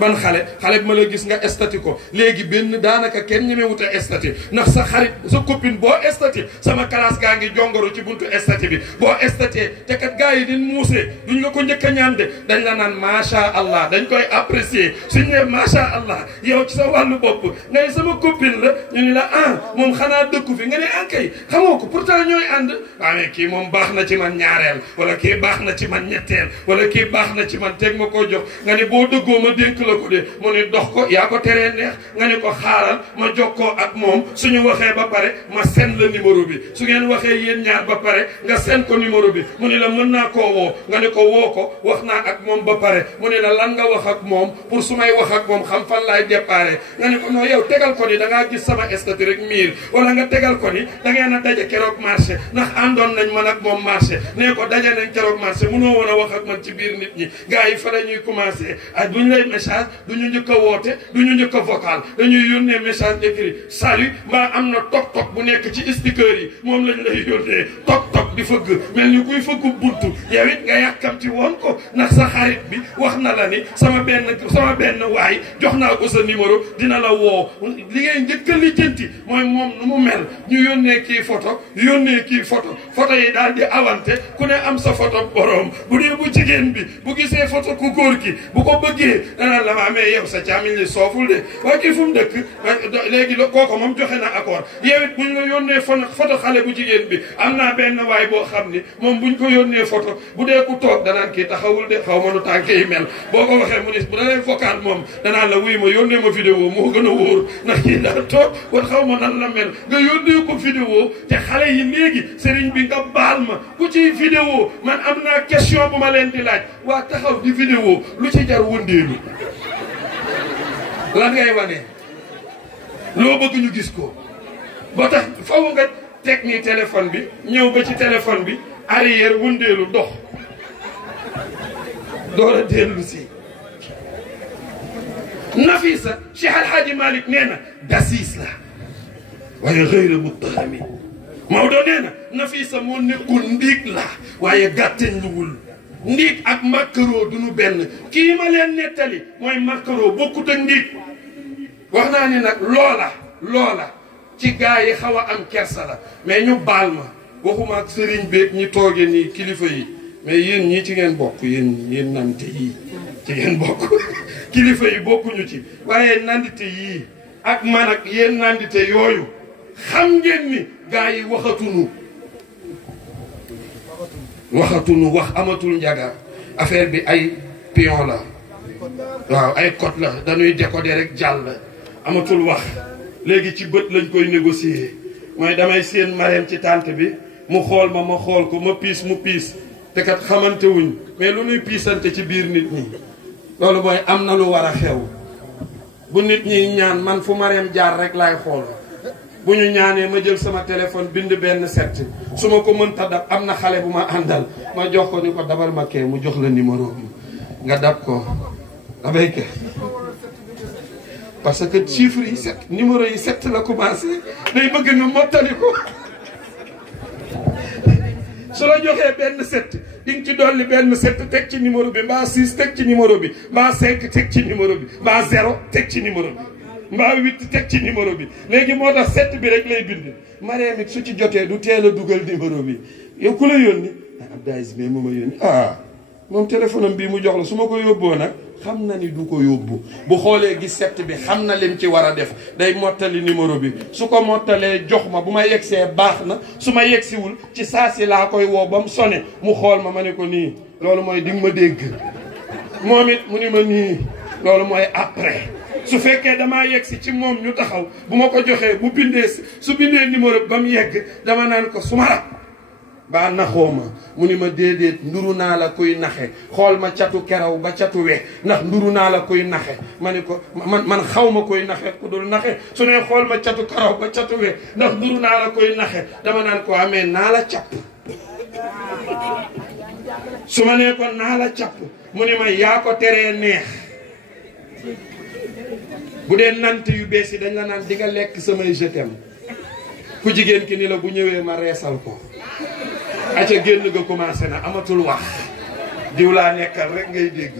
ban xale bi ma la gis nga estati ko léegi benn daanaka kenn ñemewut a estati ndax sa xarit sa copine boo estati sama classe gaa ngi jongoru ci buntu estati bi boo estatee te kat gaa yi din muusee duñ la ko njëkk a ñaan de dañ la naan macha allah dañ koy apprécier suñ ne macha allah yow ci sa wàllu bopp nga ne sama copine la ñu ni la moom xanaa dëkku fi nga ne kay xamoo ko pourtant ñooy ànd waaye kii moom baax na ci man ñaareel wala kii baax na ci man ñetteel wala kii baax na ci man teg ma koo jox nga ne boo dëggoo ma dénk la ko de mu ne dox ko yaa ko teree neex nga ne ko xaaral ma jokkoo ak moom suñu waxee ba pare ma seen la numéro bi su ngeen waxee yéen ñaar ba pare nga seen ko numéro bi mu ne la mën naa koo woo nga ne ko woo ko wax naa ak moom ba pare mu ne la lan nga wax ak moom pour su may wax ak moom xam fan laay déparé nga ne ko non yow tegal ko ni da ngaa gis sama statut rek miir wala nga tegal ko ni da ngeen a daje keroog marché ndax àndoon nañ man ak moom marché nee ko daje nañ keroog marché mënoo woon a wax ak man ci biir nit ñi gars yi fa la ñuy commencé ak duñ lay message duñu njëkk a woote duñu njëkk a vocal dañuy yónnee message écrit salut mbaa am na tok bu nekk ci sticker yi moom lañ lay yónnee tok di fëgg mel ni kuy fëggu buntu yow it nga yàkkamti woon ko ndax sa xarit bi wax na la ni sama benn waay jox naa ko sa numéro dina la woo li ngay njëkk a lijjanti mooy moom nu mu mel ñu yónnee kii photo photo yi daal di awante ku ne am sa photo borom bu dee bu jigéen bi bu gisee photo ku góor gi bu ko bëggee dana la ma amee yow sa càmmiñ li sooful de waaye kii fu mu dëkk léegi kooko moom joxe na accord yow it buñ la yónnee photo xale bu jigéen bi am naa benn waay boo xam ni moom buñ ko yónnee photo bu dee ku toog danaan kii taxawul de xaw ma nu tànk yi mel boo ko waxee mu ne bu da leen vocal moom danaan la wuy ma yónnee ma vidéo moo gën a wóor ndax kii daa toog kon xaw ma nan la mel nga yónnee ko vidéo te xale yi léegi sëriñ bi nga baal ma ku ci vidéo man am naa question bu ma leen di laaj waa taxaw di vidéo lu ci jar wëndeelu lan ngay wane loo bëgg ñu gis ko boo tax faw nga teg nii téléphone bi ñëw ba ci téléphone bi arrière wëndeelu dox door a dellu si Nafisa Cheikh Al Hadji Malick nee na dasiis la waaye xëyra muttahami Maodo nee na Nafisa moo nekkul ndiig la waaye gàtteñ luwul ndiig ak makkaro duñu benn kii ma leen nettali mooy makkaro bokkut ak ndiig wax naa ni nag loola ci gaa yi xaw a am kersa la mais ñu baal ma waxuma ak sëriñ beeg ñi tooge nii kilifa yi mais yéen ñii ci ngeen bokk yéen nante yii ci ngeen bokk kilifa yi bokkuñu ci waaye nandite yii ak man ak yéen nandite yooyu xam ngeen ni gaa yi waxatunu wax amatul njaga affaire bi ay pion la waaw ay code la dañuy décoder rek jàll amatul wax léegi ci bët lañ koy négocier mooy damay seen mareem ci tànt bi mu xool ma xool ko ma piis mu piis te kat xamante wuñ mais lu ñuy piisante ci biir nit ñi loolu mooy am na lu war a xew bu nit ñi ñaan man fu mareem jaar rek laay xool bu ñu ñaanee ma jël sama téléphone bind benn set su ma ko mënta dab am na xale bu ma àndal ma jox ko ni ko dabal ma kee mu jox la numéro nga dab ko dabay ke parce que chiffre yi 7 numéro yi 7 la commencé day bëgg nga mottali ko su la joxee benn 7 di nga ci dolli benn 7 teg ci numéro bi mbaa 6 teg ci numéro bi mbaa 5 teg ci numéro bi mbaa 0 teg ci numéro bi mbaa 8 teg ci numéro bi léegi moo tax 7 bi rek lay bind Mariam it su ci jotee du teel a dugal numéro bi yow ku la yónni Abdou Aziz mais mu ma yónni moom téléphone am bii mu jox la su ma ko yóbboo nag xam na ni du ko yóbbu bu xoolee gis 7 bi xam na lim ci war a def day mottali numéro bi su ko mottalee jox ma bu ma yegsee baax na su ma yegsiwul ci saa si laa koy woo ba mu sone mu xool ma ne ko nii loolu mooy di nga ma dégg moom it mu ni ma nii loolu mooy après su fekkee damaa yegsi ci moom ñu taxaw bu ma ko joxee bu bindee su bindee numéro ba mu yegg dama naan ko su ma rab baa naxoo ma mu ni ma déedéet nduru naa la kuy naxe xool ma catu keraw ba catu we ndax nduru naa la kuy naxe ma ni ko man xaw ma kuy naxe ku dul naxe su ne xool ma catu keraw ba catu we ndax nduru naa la kuy naxe dama naan ko amee naa la capp su ma nee ko naa la capp mu ni ma yaa ko teree neex bu dee nant yu bees yi dañ la naan di nga lekk samay je t'aime ku jigéen ki ni la bu ñëwee ma reesal ko aca génn nga commencé na amatul wax diw laa nekkal rek ngay dégg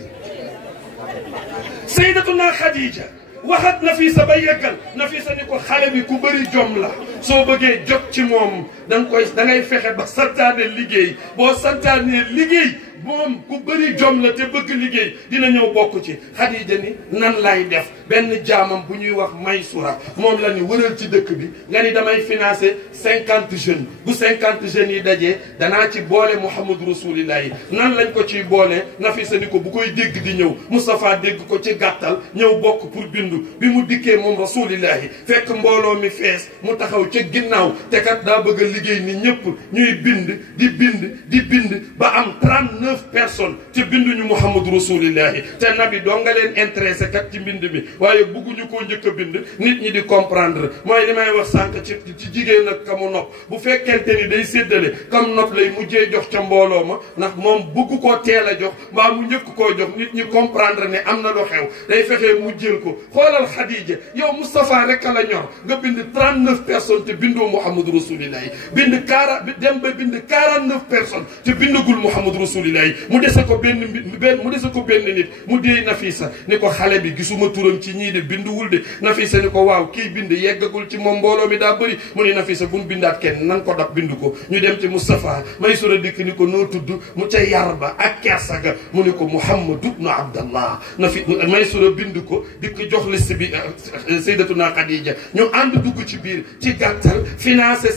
sayyidatuna Khadija waxat Nafisa ba yeggal Nafisa ni ko xale bi ku bëri jom la soo bëggee jot ci moom da ngay fexe ba santaane liggéey boo santaane liggéey moom ku bëri jom la te bëgg liggéey dina ñëw bokk ci. Khadija ni nan lay def benn jaamam bu ñuy wax Maysura moom la ni wëral ci dëkk bi nga ni damay financer 50 jeunes bu 50 jeunes yi dajee danaa ci boole Muhammadu Rasulillah yi nan lañ ko ciy boole Nafisa ni ko bu koy dégg di ñëw Moustapha dégg ko ci gàttal ñëw bokk pour bindu bi mu dikkee moom Rasulillah yi fekk mbooloo mi fees mu taxaw ca ginnaaw te kat daa bëgg a liggéey ni ñëpp ñuy bind ba am 39 personnes te binduñu Muhammadu Rasulillah yi te nabi doo nga leen intéressé kat ci mbind mi waaye bugguñu koo njëkk a bind nit ñi di comprendre mooy li may wax sànq ci jigéen ak ka mu nopp bu fekkente ni day séddale comme nopp lay mujjee jox ca mbooloo ma ndax moom bugg koo teel a jox mbaa mu njëkk koo jox nit ñi comprendre ne am na lu xew day fexee mu jël ko xoolal Khadija yow Moustapha rek la ñor nga bind 39 personnes te bindoo Muhammadu Rasulillah yi bind dem ba bind 49 personnes te bindagul Muhammadu Rasulillah yi mu dese ko benn nit mu déey Nafisa ni ko xale bi gisuma turam ci ñii de binduwul de Nafisa ni ko waaw kii bind yeggagul ci moom mbooloo mi daa bëri mu ni Nafisa buñ bindaat kenn nan ko dab bind ko ñu dem ci Moustapha Maysura dikk ni ko noo tudd mu ca yar ba ak kersa ga mu ni ko Muhammadu ibnu Abdallah Maysura bind ko dikk jox liste bi Sayyidatuna Khadija ñu ànd dugg ci biir ci gàttal financé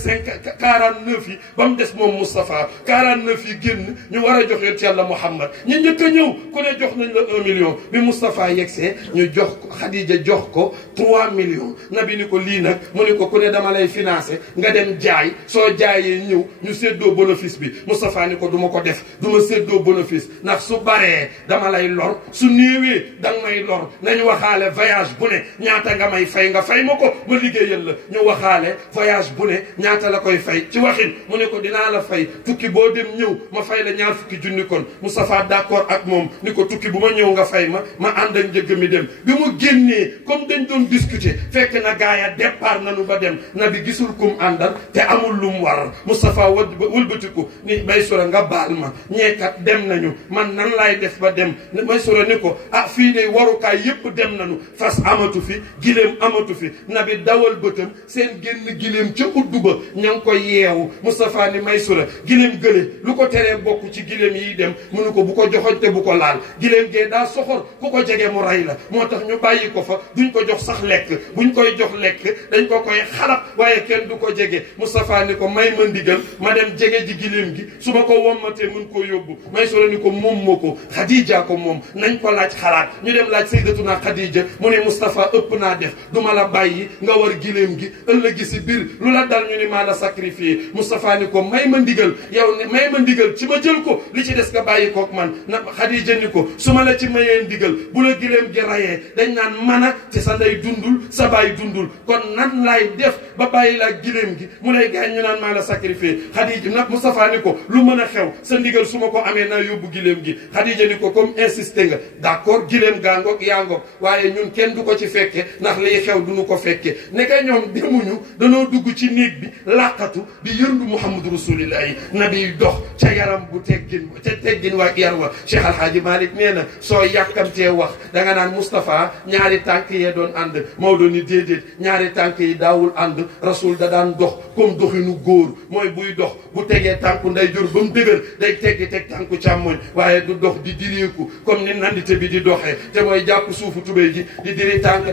49 yi ba mu des moom Moustapha 49 yi génn ñu war a jox yonent Yàlla Muhammad ñu njëkk a ñëw ku ne jox nañ la 1 million bi Moustapha yegsee ñu jox ko Khadija jox ko 3 millions nabi ni ko lii nag mu ni ko ku ne dama lay financé nga dem jaay soo jaayee ñëw ñu séddoo bénéfice bi Moustapha ni ko du ma ko def du ma séddoo bénéfice ndax su baree dama lay lor su néewee danga may lor nañu waxaale voyage bu ne ñaata nga may fay nga fay ma ko ma liggéeyal la ñu waxaale voyage bu ne ñaata la koy fay ci waxin mu ne ko dinaa la fay tukki boo dem ñëw ma fay la ñaar fukki junni kon Moustapha d'accord ak moom ni ko tukki bu ma ñëw nga fay ma ànd ak njëgg mi dem bi mu génnee comme dañ doon discuter fekk na gaaya départ nañu ba dem nabi gisul kum àndal te amul lu mu war Moustapha wëlbatiku ni Maysura nga baal ma ñeekat dem nañu man nan laay def ba dem Maysura ni ko ah fii de warukaay yépp dem nañu fas amatu fi gileem amatu fi nabi dawal bëtam seen génn gileem ca uddu ba ña ngi ko yeewu Moustapha ni Maysura gileem gële lu ko teree bokk ci gileem yiy dem mu ni ko bu ko joxoñ te bu ko laal gileem gee daa soxor ku ko jege mu rey la moo tax ñu bàyyi ko fa duñ ko jox sax lekk buñ koy jox lekk dañ ko koy xalab waaye kenn du ko jege Moustapha ni ko may ma ndigal ma dem jege ji gileem gi su ma ko wommatee mën koo yóbbu Maysura ni ko moom moo ko Khadija ko moom nañ ko laaj xalaat ñu dem laaj Sayyidatuna Khadija mu ne Moustapha ëpp naa def duma la bàyyi nga war gileem gi ëllëg gi si biir lu la dal ñu ni maa la sacrifié Moustapha ni ko may ma ndigal yow ne may ma ndigal ci ma jël ko li ci des nga bàyyi kook man na Khadija ni ko su ma la ci mayee ndigal bu la gileem gi rayee dañ naan mana te sa ndey dundul sa baay dundul kon nan laay def ba bàyyi laa gileem gi mu lay gaañ ñu naan maa la sacrifié Khadija nag Moustapha ni ko lu mën a xew sa ndigal su ma ko amee naa yóbbu gileem gi Khadija ni ko comme insisté nga d'accord gileem gaa ngoog yaa ngoog waaye ñun kenn du ko ci fekke ndax liy xew duñu ko fekke nekka ñoom demuñu danoo dugg ci néeg bi làqatu di yërndu Muhammadu Rasulillah yi nabi dox ca yaram bu teggin waa yar wa Cheikh Alhaaji Malick nee na soo yàkkamtee wax danga naan Moustapha ñaari tànk yee doon ànd Maodo ni déedéet ñaari tànk yi daawul ànd rasul da daan dox comme doxinu góor mooy buy dox bu tegee tànku ndeyjoor ba mu dëgër day teg tànku càmmoñ waaye du dox di direeku comme ni nandite bi di doxee te mooy jàpp suufu tubéy ji di diri tànk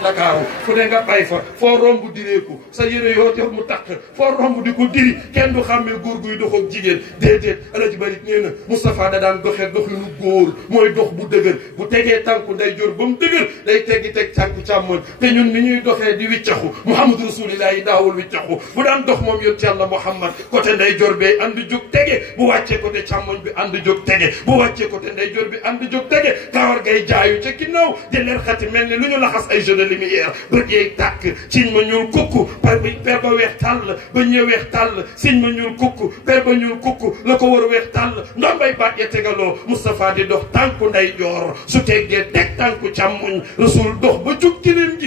Ndakaaru fu ne nga bay fa foo romb direeku sa yére yoo te mu takk foo romb di ko diri kenn du xàmmee góor guy dox ak jigéen déedéet Alaji Barik nee na Moustapha da daan doxee doxinu góor mooy dox bu dëgër bu tegee tànku ndeyjoor ba mu dëgër day teg tànku càmmoñ te ñun ni ñuy doxee di wiccaxu Muhammadu Rasulillah yi daawul wiccaxu bu daan dox moom yonent Yàlla Muhammad côté ndeyjoor bi ànd jóg tege bu wàccee côté càmmoñ bi ànd jóg tege bu wàccee côté ndeyjoor bi ànd jóg tege kawar gay jaayu ca ginnaaw di leer xati mel ni lu ñu laxas ay jeux de lumière bët yeey tàkk siñ ma ñuul kukku per ba weex tàll ba ñëw weex tàll siñ ma ñuul kukku per ba ñuul kukku la ko war a weex tàll ndombay baat ya tegaloo Moustapha di dox tànku ndeyjoor su teggee teg tànku càmmoñ rasul dox ba jug gileem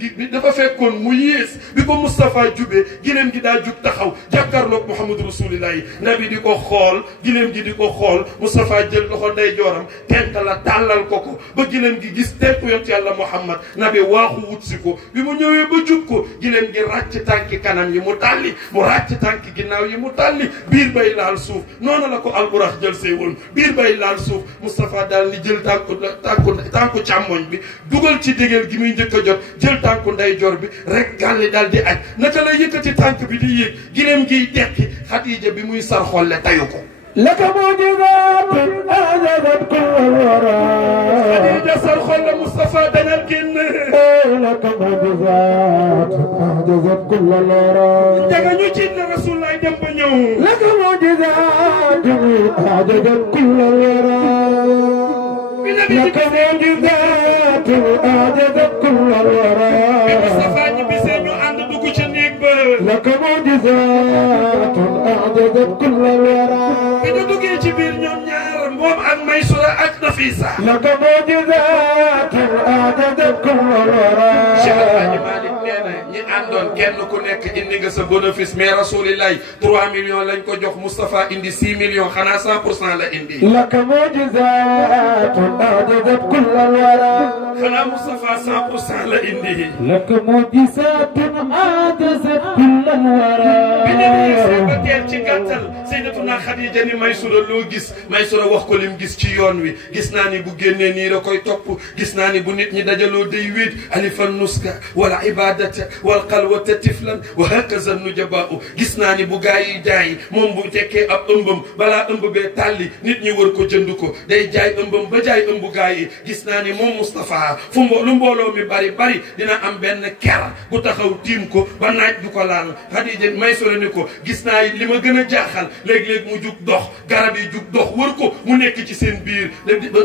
gi bi dafa fekkoon mu yées bi ko Moustapha jubee gileem gi daa jug taxaw jàkkaarloog Muhammadu Rasulillahi nabi di ko xool gileem gi di ko xool Moustapha jël loxo ndeyjooram tent la tàllal ko ba gileem gi gis tentu yonent yàlla Muhammad nabi waaxu wut si ko bi mu ñëwee ba jub ko gileem gi ràcc tànki kanam yi mu tàlli mu ràcc tànki ginnaaw yi mu tàlli biir bay laal suuf noonu la ko alburax jël see woon biir bay laal suuf Moustapha daal di jël tànku càmmoñ bi dugal ci dégeel gi muy njëkk a jot jël tànku ndeyjoor bi rek gàlli daal di aj naka la yëkkati tànk bi di yéeg gileem giy dekki Xadiija bi muy sar xolle tayu ko لك معجزات أعجبت كل الورى خديجة سرخل مصطفى دنا الجن لك معجزات أعجبت كل الورى جاga ñu ci رسول الله dem ba ñëw لك معجزات أعجبت كل الورى لك معجزات أعجبت كل الورى مصطفى ñi bisee ñu ànd dugg ci néeg ba لك معجزات أعجبت كل الورى ñu duggee ci biir ñoom ñaar moom ak Maysura ak Nafisa لك معجزات أعجبت كل الورى Cheikh Alhaji Malick nee na ñi àndoon kenn ku nekk indi nga sa bénéfice mais Rasulillahi 3 millions lañ ko jox Moustapha indi 6 millions xanaa 100% la indi لك معجزات أعجبت كل الورى xanaa Moustapha 100% la indi لك معجزات أعجبت كل الورى bi ñu yéesee ba teel ci gàttal Sayyidatuna Khadija ni Maysura loo gis Maysura wax ko lim gis ci yoon wi gis naa ni bu génnee nii da koy topp gis naa ni bu nit ñi dajaloo day wéet alifan nuska wal ibadata wal xalwata tiflan wa hakaza nujabaau gis naa ni bu gaa yi jaay moom bu tekkee ab ëmbam balaa ëmb bee tàlli nit ñi war ko jënd ko day jaay ëmbam ba jaay ëmb gaa yi gis naa ni moom Moustapha fu lu mbooloo mi bari bari dina am benn ker bu taxaw tiim ko ba naaj du ko laal Khadija Maysura ni ko gis naa li ma gën a jaaxal léeg-léeg mu jug dox garab yi jug dox wër ko mu nekk ci seen biir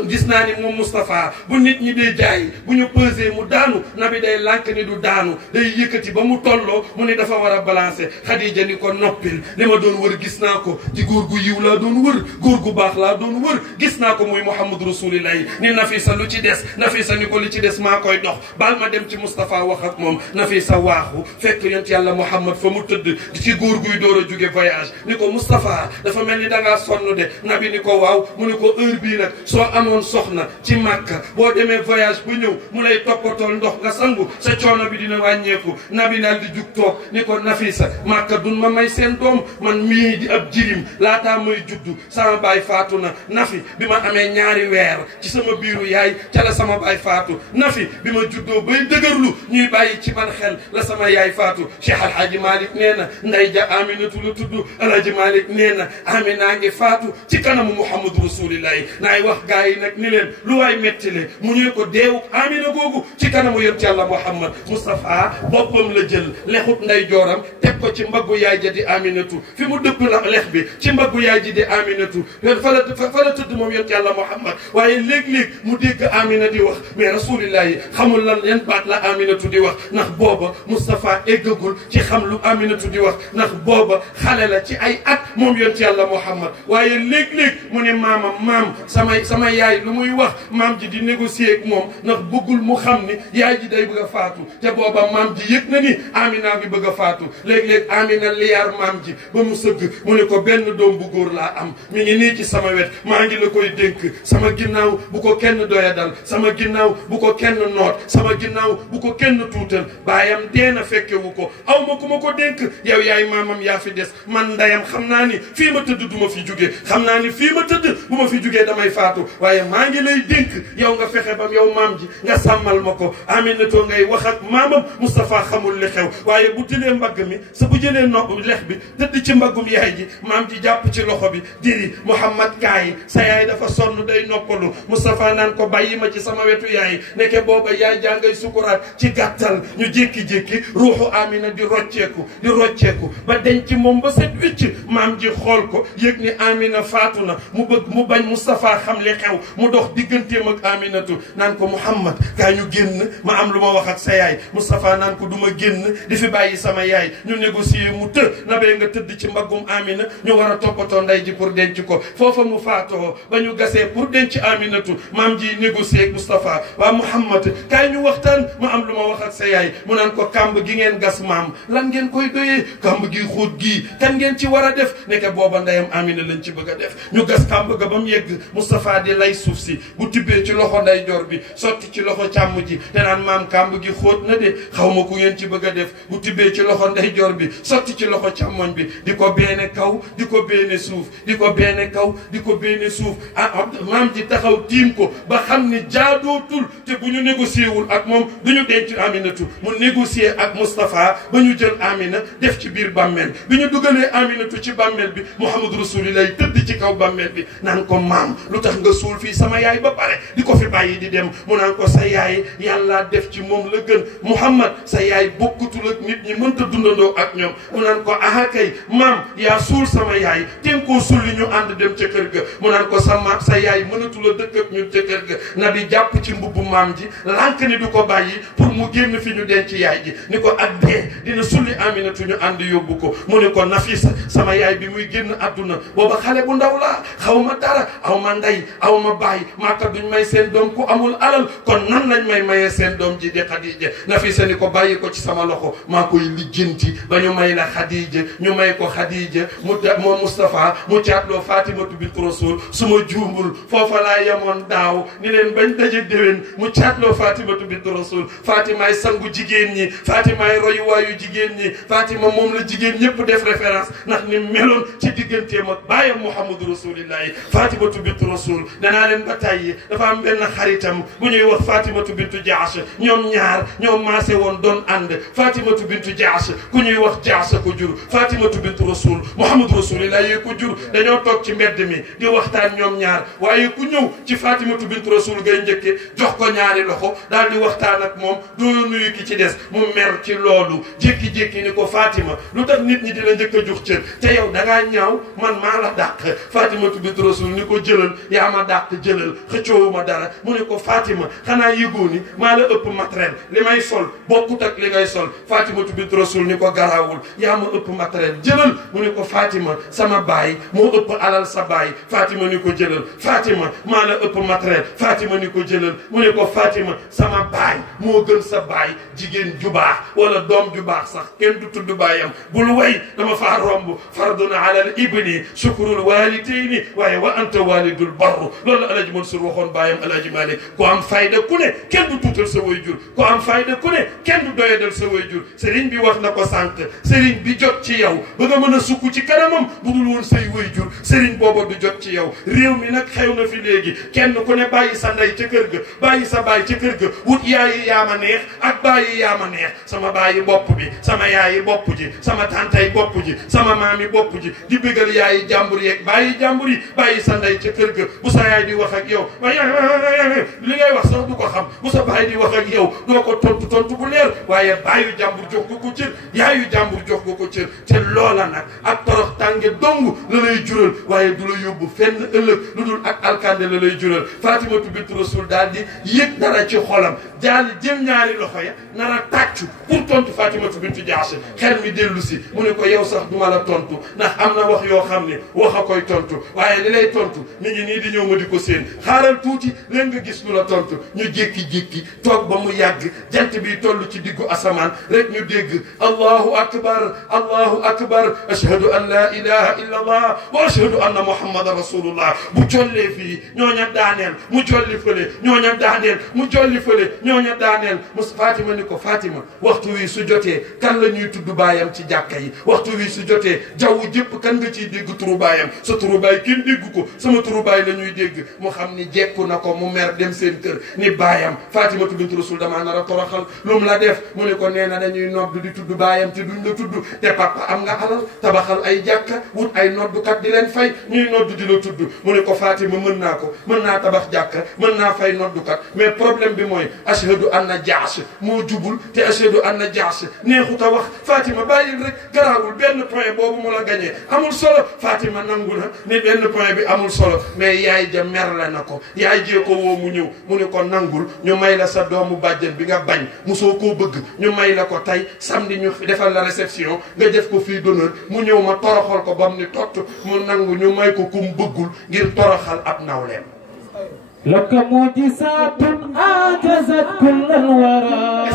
gis naa ni moom Moustapha bu nit ñi dee jaay bu ñu pesé mu daanu nabi day lànk ni du daanu day yëkkati ba mu tolloo mu ne dafa war a balancer Khadija ni ko noppil li ma doon wër gis naa ko ci góor gu yiw laa doon wër góor gu baax laa doon wër gis naa ko muy Muhammadu Rasulillahi ni Nafisa lu ci des Nafisa ni ko li ci des maa koy dox baal ma dem ci Moustapha wax ak moom Nafisa waaxu fekk yonent yàlla Muhammad fa mu tëdd ci góor guy door a jóge voyage ni ko Moustapha dafa mel ni dangaa sonn de nabi ni ko waaw mu ni ko heure bii nag soo amoon soxna ci Màkka boo demee voyage ba ñëw mu lay toppatool ndox nga sangu sa coono bi dina wàññeeku nabi daal di jug toog ni ko Nafisa Màkka dun ma may seen doom man mii di ab jirim laataa may juddu sama baay faatu na Nafi bi ma amee ñaari weer ci sama biiru yaay ca la sama baay faatu Nafi bi ma juddoo bay dëgërlu ñuy bàyyi ci man xel la sama yaay faatu Cheikh Alhaji Malick nee na nday ja Aminatu la tudd Alhaji Malick nee na Amina ngi faatu ci kanamu Muhammadu Rasulillahi naay wax gaa yi nag ni leen lu waay mettile mu ñëw ko deewu Amina googu ci kanamu yonent Yàlla Muhammad Moustapha boppam la jël lexut nday jooram teg ko ci mbaggu yaay ja di Aminatu fi mu dëpp la lex bi ci mbaggu yaay ji di Aminatu fa la tëdd moom yonent Yàlla Muhammad waaye léeg-léeg mu dégg Amina di wax mais Rasulillahi xamul lan yan baat la Aminatu di wax ndax booba Moustapha eggagul ci xam lu Aminatu di wax ndax booba xale la ci ay at moom yonent Yàlla Muhammad waaye léeg-léeg mu ne maam sama yaay lu muy wax maam ji di négocier ak moom ndax bëggul mu xam ni yaay ji day bëgg a faatu te booba maam ji yëg na ni Amina bi bëgg a faatu léeg-léeg Amina liyaar maam ji ba mu sëgg mu ne ko benn doom bu góor laa am mi ngi nii ci sama wet maa ngi la koy dénk sama ginnaaw bu ko kenn doyadal sama ginnaaw bu ko kenn noot sama ginnaaw bu ko kenn tuutal baayam deena fekkewu ko aw ma ku ma ko dénk yow yaay maamam yaa fi des man ndayam xam naa ni fii ma tëdd du ma fi jóge xam naa ni fii ma tëdd bu ma fi jógee damay faatu waaye maa ngi lay dénk yow nga fexe bam yow maam ji nga sàmmal ma ko Aminata ngay wax ak maamam Moustapha xamul li xew waaye bu jëlee mbagg mi sa bu jëlee nopp lex bi tëdd ci mbaggum yaay ji maam ji jàpp ci loxo bi diri Mouhamad kaay sa yaay dafa sonn day noppalu Moustapha naan ko bàyyi ma ci sama wetu yaay nekke booba yaay jàngay sukuraat ci gàttal ñu jékki-jékki ruuxu Amina di rocceeku ba denc moom ba set wicc maam maam ji xool ko yëg ni Amina faatu na mu bëgg mu bañ Moustapha xam li xew mu dox digganteem ak Aminatu naan ko Mouhamad kaa ñu génn ma am lu ma wax ak sa yaay Moustapha naan ko du ma génn di fi bàyyi sama yaay ñu négocier mu nabee nga tëdd ci mbaggum Amina ñu war a toppatoo ndey ji pour denc ko foofa mu faatoo ba ñu gasee pour denc Aminatu maam ji négocier ak Moustapha waa Mouhamad kaay ñu waxtaan ma am lu ma wax ak sa yaay mu naan ko kàmb gi ngeen gas maam lan ngeen koy doyee kàmb gi xóot gii kan ngeen ci war a def nekk booba ndeyam Amina lañ ci bëgg a def ñu gas kàmb ga ba mu yegg Moustapha di lay suuf si bu tibbee ci loxo ndeyjoor bi sotti ci loxo càmm ji te naan maam kàmb gi xóot na de xaw ma ku ngeen ci bëgg a def bu tibbee ci loxo ndeyjoor bi sotti ci loxo càmmoñ bi di ko beene kaw di ko beene suuf di ko beene kaw di ko beene suuf ah maam ji taxaw tiim ko ba xam ni jaadootul te bu ñu négocier wul ak moom du ñu denc Aminatu mu négocier ak Moustapha ba ñu jël Amina def ci biir bàmmeel bi ñu dugalee Aminatu ci bàmmeel bi Muhammadu Rasulillah tëdd ci kaw bàmmeel bi naan ko maam lu tax nga suul fii sama yaay ba pare di ko fi bàyyi di dem mu naan ko sa yaay yàlla def ci moom la gën Muhammad sa yaay bokkutul ak nit ñi mënta dundandoo ak ñoom mu naan ko aha kay maam yaa suul sama yaay ten koo sulli ñu ànd dem ca kër ga mu naan ko sa yaay mënatula dëkk ak ñun ca kër ga nabi jàpp ci mbubbu maam ji lànk ni du ko bàyyi pour mu génn fi ñu denc yaay ji ni ko ak dee dina sulli Aminatu ñu ànd yóbbu ko mu ne ko Nafisa sama yaay bi muy génn adduna booba xale bu ndaw laa xaw ma dara aw ma ndey aw ma baay maaka duñ may seen doom ku amul alal kon nan lañ may mayee seen doom ji di Khadija Nafisa ni ko bàyyi ko ci sama loxo maa koy lijjanti ba ñu may la Khadija ñu may ko Khadija moom Moustapha mu caatloo Fatimatu bint Rasul su ma juumul foofa laa yemoon daaw ni leen bañ daje déwén mu caatloo Fatimatu bint Rasul Fatimaay sangu jigéen ñi Fatimaay royuwaayu jigéen ñi Fatima moom la jigéen ñëpp def référence ndax ni meloon ci digganteem ak baayam Muhammadu Rasulillahi Fatimatu bint Rasul danaa leen ba tàyyi dafa am benn xaritam bu ñuy wax Fatimatu bintu Jaash ñoom ñaar ñoom maase woon doon ànd Fatimatu bintu Jaash ku ñuy wax Jaash ko jur Fatimatu bintu Rasul Muhammadu Rasulillahi ko jur dañoo toog ci mbedd mi di waxtaan ñoom ñaar waaye ku ñëw ci Fatimatu bintu Rasul ngay njëkke jox ko ñaari loxo daal di waxtaan ak moom doo nuyu ki ci des mu mer ci loolu jékki-jékki ni ko Fatima lu tax nit ñi di la njëkk a jox cër te yow da ngaa ñaaw man maa la dàq Fatimatu bintu Rasul ni ko jëlal yaa ma dàq jëlal xëccoowuma dara mu ne ko Fatima xanaa yëgoo ni maa la ëpp matériel li may sol bokkut ak li ngay sol Fatimatu bintu Rasul ni ko garaawul yaa ma ëpp matériel jëlal mu ne ko Fatima sama baay moo ëpp alal sa baay Fatima ni ko jëlal Fatima maa la ëpp matériel Fatima ni ko jëlal mu ne ko Fatima sama baay moo gën sa baay jigéen ju baax wala doom ju baax sax kenn du tudd baayam bul way dama faa romb fardun ala al ibni shukrul walidayni waaye wa anta walidul barru loolu la Alaaji Mansour waxoon baayam Alaaji Malik ku am fayda ku ne kenn du tuutal sa way jur ku am fayda ku ne kenn du doyadal sa way jur sëriñ bi wax na ko sànq sëriñ bi jot ci yow ba nga mën a sukk ci kanamam bu dul woon say way jur sëriñ booba du jot ci yow réew mi nag xew na fi léegi kenn ku ne bàyyi sa ndey ca kër ga bàyyi sa baay ca kër ga wut yaayi yaa ma neex ak bàyyi yaa ma neex sama bàyyi bopp bi sama yaayi bopp ji sama tantay bopp ji sama maami bopp ji di bégal yaayi jàmbur yeeg bàyyi jàmbur yi bàyyi sa ndey ca kër ga bu sa yaay di wax ak yow li ngay wax sax du ko xam bu sa baay di wax ak yow doo ko tontu bu leer waaye bàyyu jàmbur jox ko ko cër yaayu jàmbur jox ko ko cër te loola nag ak torox tànge dong la lay jural waaye du la yóbbu fenn ëllëg lu dul ak alkande la lay jural Fatimatu bintu Rasul daal di yëg dara ci xolam daal di jël ñaari loxo ya nar a tàccu pour tontu Fatimatu bintu Jaash xel mi dellu si mu ne ko yow sax duma la tontu ndax am na wax yoo xam ne wax a koy tontu waaye li lay tontu mi ngi nii di ñëw ma di ko séen xaaral tuuti leen nga gis lu la tontu ñu jékki-jékki toog ba mu yàgg jant bi toll ci diggu asamaan rek ñu dégg allahu akbar ashhadu an la ilaha illa allah wa ashhadu anna muhammadan rasulullah bu jollee fii ñooña daaneel mu jolli fële ñooña daaneel mu jolli fële ñooña daaneel Fatima ni ko Fatima waxtu wi su jotee kan la ñuy tudd baayam ci jàkka yi waxtu wi su jotee jaww jëpp kan nga ciy dégg turu baayam sa turu baay kenn dégg ko sama turu baay la ñuy dégg mu xam ni jekku na ko mu mer dem seen kër ni baayam Fatimatu bintu Rasul damaa nar a toroxal lu mu la def mu ne ko nee na dañuy nodd di tudd baayam te duñ la tudd te papa am nga alal tabaxal ay jàkka wut ay noddukat di leen fay ñuy nodd di la tudd mu ne ko Fatima mën naa ko mën naa tabax jàkka mën naa fay noddukat mais problème bi mooy ashhadu anna Jaash moo jubul te ashhadu anna Jaash neexut a wax Fatima bàyyil rek garaawul benn point boobu mu la gañee daje amul solo Fatima nangu na ni benn point bi amul solo mais yaay ja merle na ko yaay jee ko woo mu ñëw mu ni ko nangul ñu may la sa doomu bàjjen bi nga bañ mosoo koo bëgg ñu may la ko tey samedi ñu defal la réception nga def ko fii d'honneur mu ñëw ma toroxal ko bam ni tott mu nangu ñu may ko kum bëggul ngir toroxal ab nawleem لك معجزات أعجزت كل الورى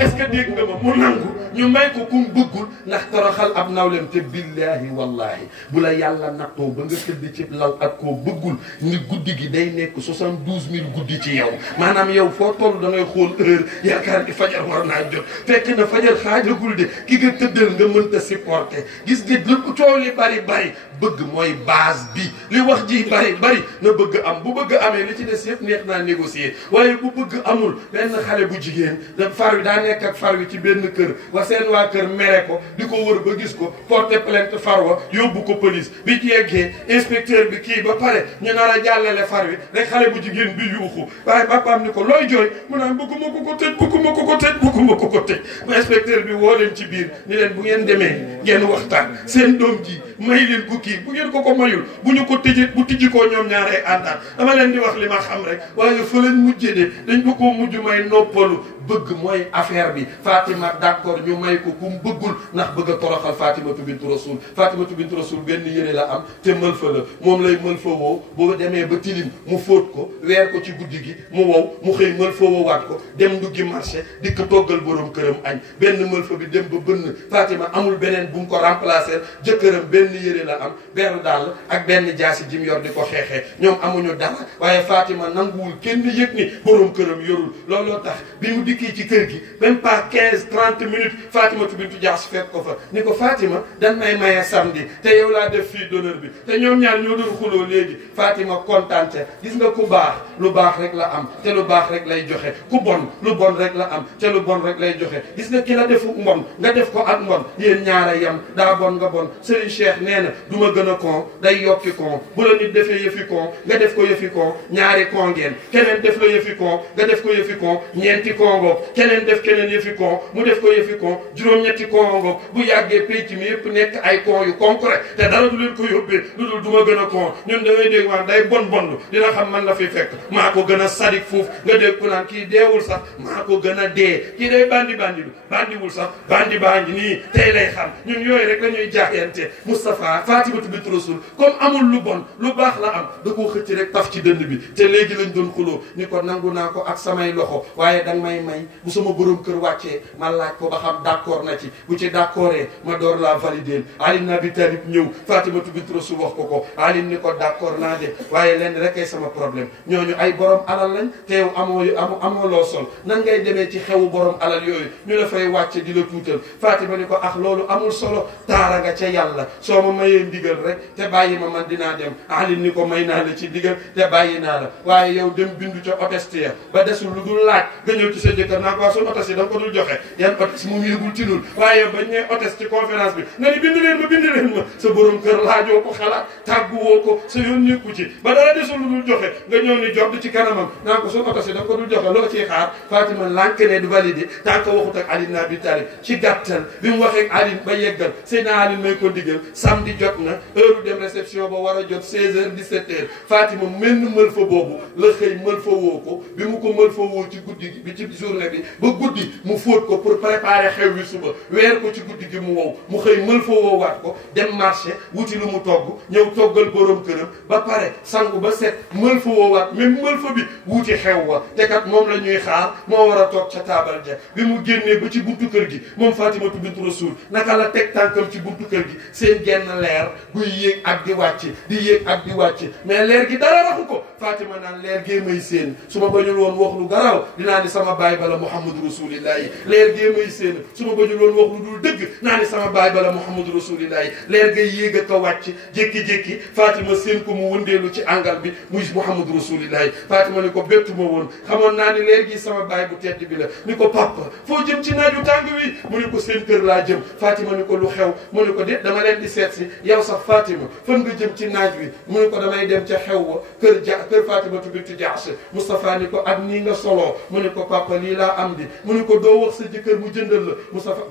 est-ce que dégg nga ma mu nangu ñu may ko kum bëggul ndax toroxal ab nawleem te billahi wallahi bu la yàlla nattoo ba nga tëdd ci lal ak koo bëggul ni guddi gi day nekk 72000 guddi ci yow maanaam yow foo toll da ngay xool heure yaakaar ni fajar war naa jot fekk na fajar xaajagul de ki nga tëddal nga mënta supporter gis nga lépp coow li bari bari bëgg mooy base bi li wax ji bari bari na bëgg am bu bëgg amee li ci des yëpp neex naa négocier waaye bu bëgg amul benn xale bu jigéen da far wi daa nekk ak far wi ci benn kër wa seen waa kër mere ko di ko wër ba gis ko porter plainte far wa yóbbu ko police bi ci yeggee inspecteur bi kii ba pare ñu nar a jàllale far wi rek xale bu jigéen bi yuuxu waaye papaam ni ko looy jooy mu naan bëgguma ko ko tëj bëgguma ko ko tëj bëgguma ko ko tëj ba inspecteur bi woo leen ci biir ni leen bu ngeen demee ngeen waxtaan seen doom ji may leen ko kii bu ngeen ko mayul bu ñu ko tëjee bu tijji koo ñoom ñaaree àndaan dama leen di wax li ma xam rek waaye fa lañ mujjee de dañ ko koo mujj may noppalu bëgg mooy affaire bi Fatima d'accord ñu may ko ku mu bëggul ndax bëgg a toroxal Fatimatu bintu Rasul Fatimatu bintu Rasul benn yére la am te mël fa la moom lay mël fa woo boo demee ba tilim mu fóot ko weer ko ci guddi gi mu wow mu xëy mël fa woowaat ko dem nduggi marché di ko toggal borom këram añ benn mël fa bi dem ba bënn Fatima amul beneen bu mu ko remplacer jëkkëram benn yére la am benn dàll ak benn jaasi jim yor di ko xeexee ñoom amuñu dara waaye Fatima nanguwul kenn yëg ni borom këram yorul looloo tax bi mu dikkee ci kër gi même pas 15-30 minutes Fatimatu bintu Jaas fekk ko fa ni ko Fatima dan may maye samedi te yow laa def fii d'honneur bi te ñoom ñaar ñoo doon xuloo léegi Fatima kontante gis nga ku baax lu baax rek la am te lu baax rek lay joxe ku bon lu bon rek la am te lu bon rek lay joxe gis nga ki la defu mbon nga def ko ak mbon yéen ñaara yam daa bon nga bon Serigne Cheikh nee na du ma gën a kon day yokki kon bu la nit defee yëfi kon nga def ko yëfi kon ñaari kon ngeen keneen def la yëfi kon nga def ko yëfi kon ñeenti kon ngoog keneen def keneen yëfi kon mu def ko yëfi kon juróom-ñetti kon ngoog bu yàggee penc mi yëpp nekk ay kon yu concret te dara du leen ko yóbbee lu dul du ma gën a kon ñun da ngay dégg waan day bon bonlu dina xam man la fi fekk maa ko gën a sadik foofu nga dégg ku naan kii deewul sax maa ko gën a dee kii day bandi du bandiwul sax bandi baa ngi nii tey lay xam ñun yooyu rek la ñuy jaayante Moustapha Fatimatu bintu Rasul comme amul lu bon lu baax la am da koo xëcc rek taf ci dënd bi te léegi lañ doon xuloo ni ko nangu naa ko ak samay loxo waaye danga may bu sama borom kër wàccee ma laaj ko ba xam d'accord na ci bu ci d'accordee ma door la valider Ali ibn Abi Talib ñëw Fatimatu bintu Rasul wax ko Ali ni ko d'accord naa de waaye lenn rek ay sama problème ñooñu ay borom alal lañ te yow amoo loo sol nan ngay demee ci xewu borom alal yooyu ñu la fay wàcce di la tuutal Fatima ni ko ak loolu amul solo taara nga ca yàlla soo ma mayee ndigal rek te bàyyi ma man dinaa dem Ali ni ko may naa la ci ndigal te bàyyi naa la waaye yow dem bindu ca hôtesse ya ba desul lu dul laaj nga ñëw ci sa jëkkër naa ko waa suñu hôtesse yi da nga ko dul joxe yan hôtesse moom yëgul ci nul waaye yow bañ ñee hôtesse ci conférence bi nga ni bind leen ma sa borom kër laajoo ko xalaat tàgguwoo ko sa yoon nekku ci ba dara desul lu dul joxe nga ñëw ni jox ci kanamam naa ko suñu hôtesse yi da nga ko dul joxe loo ciy xaar Fatima lànk ne du validé tant que waxut ak Ali ibn Abi Talib ci gàttal bi mu waxee ak Ali ba yeggal Seydina Ali may ko digal samedi jot na heure dem réception ba war a jot 16h 17h Fatima menn mël fa boobu la xëy mël fa woo ko bi mu ko mël fa woo ci guddi gi bi ci journée bi ba guddi mu fóot ko pour préparer xew wi suba weer ko ci guddi gi mu wow mu xëy mël fa woowaat ko dem marché wuti lu mu togg ñëw toggal borom këram ba pare sangu ba set mël fa woowaat même mël fa bi wuti xew wa te kat moom la ñuy xaar moo war a toog ca taabal ja bi mu génnee ba ci buntu kër gi moom Fatimatu bintu Rasul naka la teg tànkam ci buntu kër gi seen genn leer guy yéeg ak di wàcc di yéeg ak di wàcc mais leer gi dara raxu ko Fatima naan leer gee may seen su ma bañul woon wax lu garaw dinaa ni sama baay bala Muhammadu Rasulillahi leer gee may seen su ma bañul woon wax lu dul dëgg naa ni sama baay bala Muhammadu Rasulillahi leer gay yéeg ak a wàcc jékki-jékki Fatima seen ko mu wëndeelu ci àngal bi muy Muhammadu Rasulillahi Fatima ni ko bettu ma woon xamoon naa ni leer gi sama baay bu tedd bi la ni ko papa foo jëm ci naaju tàng wi mu ni ko seen kër laa jëm Fatima ni ko lu xew mu ni ko déet dama leen di seet si yow sax Fatima fan nga jëm ci naaj wi mu ni ko damay dem ca xew wa kër Fatimatu bintu Jaas Moustapha ni ko ak nii nga soloo mu ni ko papa lii laa am di mu ni ko doo wax sa jëkkër mu jëndal la Moustapha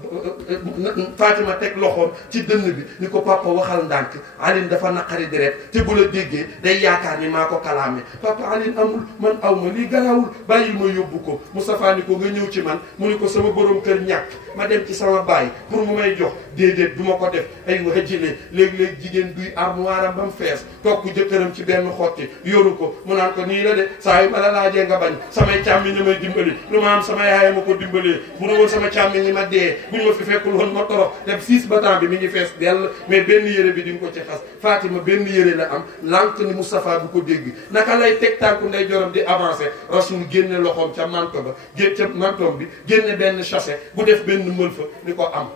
Fatima teg loxoom ci dënn bi ni ko papa waxal ndànk Aline dafa naqari deret te bu la déggee day yaakaar ni maa ko kalaame papa Aline amul man aw ma lii garaawul bàyyil ma yóbbu ko Moustapha ni ko nga ñëw ci man mu ni ko sama borom kër ñàkk ma dem ci sama baay pour mu may jox déedéet du ma ko def ay waa jëlee léeg-léeg jigéen duy armoire am ba mu fees toog jëkkëram ci benn xotti yoru ko mu naan ko nii la de saa yu ma la laajee nga bañ samay càmmiñ ñi may dimbali lu ma am sama yaay ma ko dimbalee bu ne woon sama càmmiñ ñi ma dee buñ ma fi fekkul woon ma torox dem 6 battant bi mi ngi fees dell mais benn yére bi di nga ko ci xas Fatima benn yére la am lànk ni Moustapha du ko dégg naka lay teg tànku ndey jorom di avancé Rasul génne loxoom ca manto ba ca mantoom bi génne benn chassé bu def benn mël fa ni ko am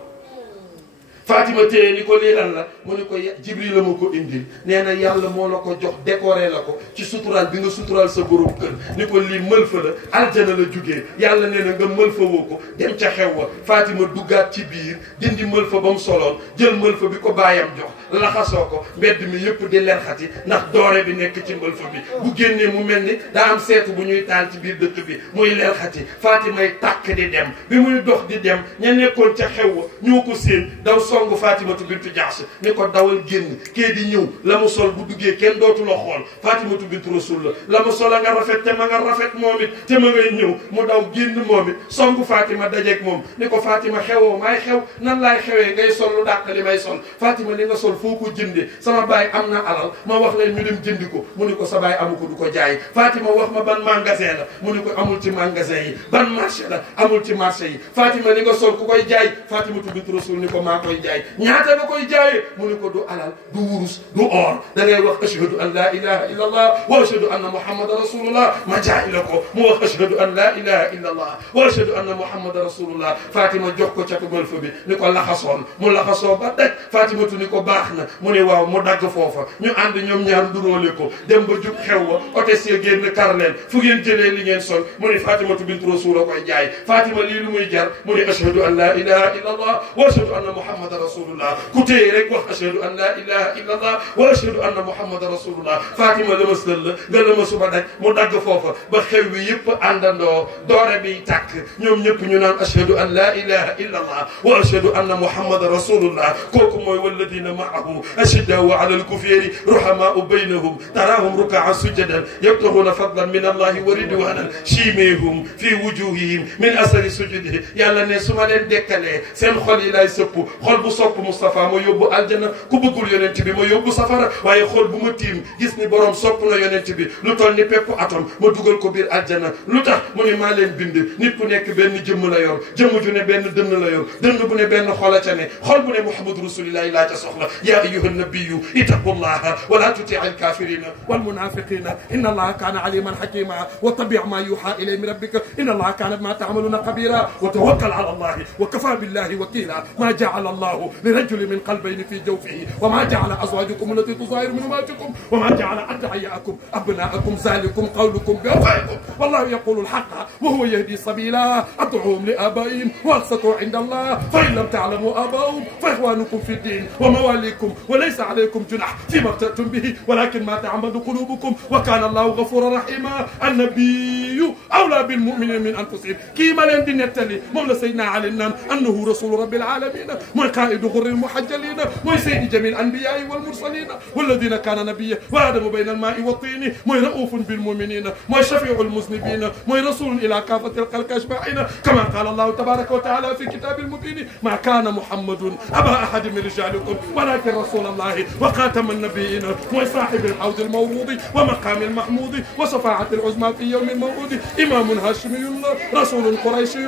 Fatima téye ni ko lii lan la mu ni ko Jibril la ma ko indil nee na yàlla moo la ko jox décoré la ko ci suturaal bi nga suturaal sa borom kër ni ko lii mëlfa la aljana la jugee yàlla nee na nga mëlfa woo ko dem ca xew wa Fatima duggaat ci biir dindi mëlfa ba mu soloon jël mëlfa bi ko baayam jox laxasoo ko mbedd mi yëpp di lerxati ndax doore bi nekk ci mëlfa bi bu génnee mu mel ni daa am seetu bu ñuy taal ci biir dëkk bi muy lerxati Fatimay tàkk di dem bi muy dox di dem ña nekkoon ca xew wa ñoo ko séen daw songu Fatimatu bintu Jaxs ni ko dawal génn kee di ñëw la mu sol bu duggee kenn dootu la xool Fatimatu bintu Rasul la mu sol a nga rafet te ma nga rafet moom it te ma ngay ñëw mu daw génn moom it songu Fatima dajeeg moom ni ko Fatima xewoo maay xew nan laay xewee ngay sol lu dàq li may sol Fatima li nga sol foo ko jëndee sama baay am na alal ma wax leen ñu dem jëndi ko mu ni ko sa baay amu ko du ko jaay Fatima wax ma ban magasin la mu ni ko amul ci magasin yi ban marché la amul ci marché yi Fatima li nga sol ku koy jaay Fatimatu bintu Rasul ni ko maa koy jaay ñaata nga koy jaayee mu ni ko du alal du wurus du or da ngay wax ashhadu an la ilaha illa allah wa ashhadu anna muhammadan rasulullah ma jaay la ko mu wax ashhadu an la ilaha illa allah wa ashhadu anna muhammadan rasulullah Fatima jox ko catu mëlfa bi ni ko laxasoon mu laxasoo ba daj Fatimatu ni ko baax na mu ne waaw mu dagg foofa ñu ànd ñoom ñaar nduróole ko dem ba jub xew wa hôtesse ya génn kar leen fu ngeen jëlee li ngeen sol mu ne Fatimatu bintu Rasul a koy jaay Fatima lii lu muy jar mu ne ashhadu an la ilaha illa allah wa ashhadu anna muhammadan rasulullah ku téye rek wax ashhadu an la ilaha illa allah wa ashhadu anna muhammadan rasulullah Fatima lëmasal la nga lëmasu ba daj mu dagg foofa ba xew wi yëpp àndandoo doore biy tàkk ñoom ñëpp ñu naan ashhadu an la ilaha illa allah wa ashhadu anna muhammadan rasulullah kooku mooy walladina maahu ashiddaau ala alkufari ruhamaau baynahum taraahum rukaan sujjadan yabtaxuuna fadlan min allahi wa ridwanan chimeehum fi wujuhihim min asari sujudi yàlla ne su ma leen dekkalee seen xol yi laay sëpp xol bu sopp Moustapha ma yóbbu aljana ku bëggul yonent bi ma yóbbu safara waaye xol bu ma tiim gis ni borom sopp na yonent bi lu toll ni peppu atom ma dugal ko biir aljana lu tax mu ne maa leen bind nit ku nekk benn jëmm la yor jëmm ju ne benn dënn la yor dënn bu ne benn xola ca ne xol bu ne Muhammadu Rasulillahi laa ca soxla yaa ayyuha nabiyu ittaqullaha wala tuti al kafirina wal munafiqina inna allaha kana aliman hakima wa tabi' ma yuha ilayhi min rabbika inna allaha kana bima ta'maluna khabira wa tawakkal ala allahi wa kafa billahi wakila ma ja'ala allahu لرجل من قلبين في جوفه وما جعل أزواجكم التي تظاهر من أمواتكم وما جعل أدعياءكم أبناءكم ذلكم قولكم بأفواهكم والله يقول الحق وهو يهدي سبيلا أدعوهم لآبائهم وأقسطوا عند الله فإن لم تعلموا آباءهم فإخوانكم في الدين ومواليكم وليس عليكم جناح فيما ابتدأتم به ولكن ما تعمد قلوبكم وكان الله غفورا رحيما النبي أولى بالمؤمنين من أنفسهم كيما لين دي نتالي مولا سيدنا علي أنه رسول رب العالمين قائد غر المحجلين موي سيد جميع الانبياء والمرسلين والذين كان نبيا وادم بين الماء والطين موي رؤوف بالمؤمنين موي شفيع المذنبين موي رسول الى كافه الخلق اجمعين كما قال الله تبارك وتعالى في كتاب المبين ما كان محمد ابا احد من رجالكم ولكن رسول الله وخاتم النبيين موي صاحب الحوض المورود ومقام المحمود وشفاعه العظمى في يوم الموعود امام هاشمي رسول قريشي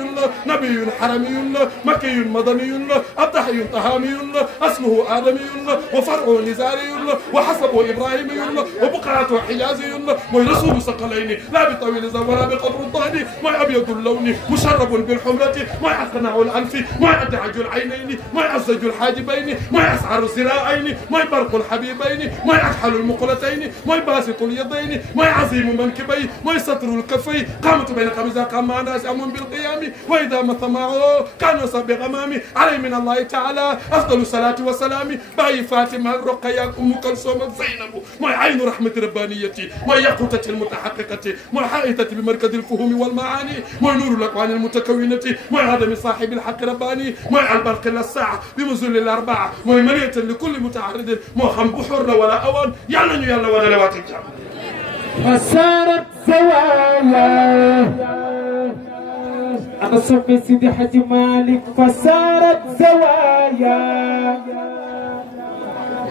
نبي حرمي مكي مدني الضحي طهامي اسمه آدمي وفرعه نزاري وحسبه إبراهيمي وبقعته حجازي ورسول ثقلين لا بطويل الزمان ولا بقبر الضهن ما أبيض اللون مشرب بالحمرة ما أقنع الأنف ما أدعج العينين ما أزج الحاجبين ما أسعر الذراعين ما برق الحبيبين ما أكحل المقلتين ما باسط اليدين ما عظيم منكبي ما ستر الكفي قامت بين قميص قام ناس أمم بالقيام وإذا مث معه كان صب غمامي علي من الله تعالى على أفضل الصلاة والسلام باي فاطمة رقية أم كلثوم زينب موي عين رحمة ربانيتي موي يقوتة المتحققة موي حائطة بمركز الفهوم والمعاني موي نور الأكوان المتكونة موي عدم صاحب الحق رباني موي البرق للساعة بمزل الأربعة موي مرية لكل متعرض مو خم بحر ولا أوان يلا ولا لوات الجامع فسارت زوايا أنا صوفي سيدي حج مالك فسارت زوايا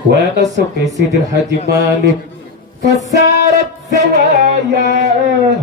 وأنا صوفي سيدي الحج مالك فسارت زوايا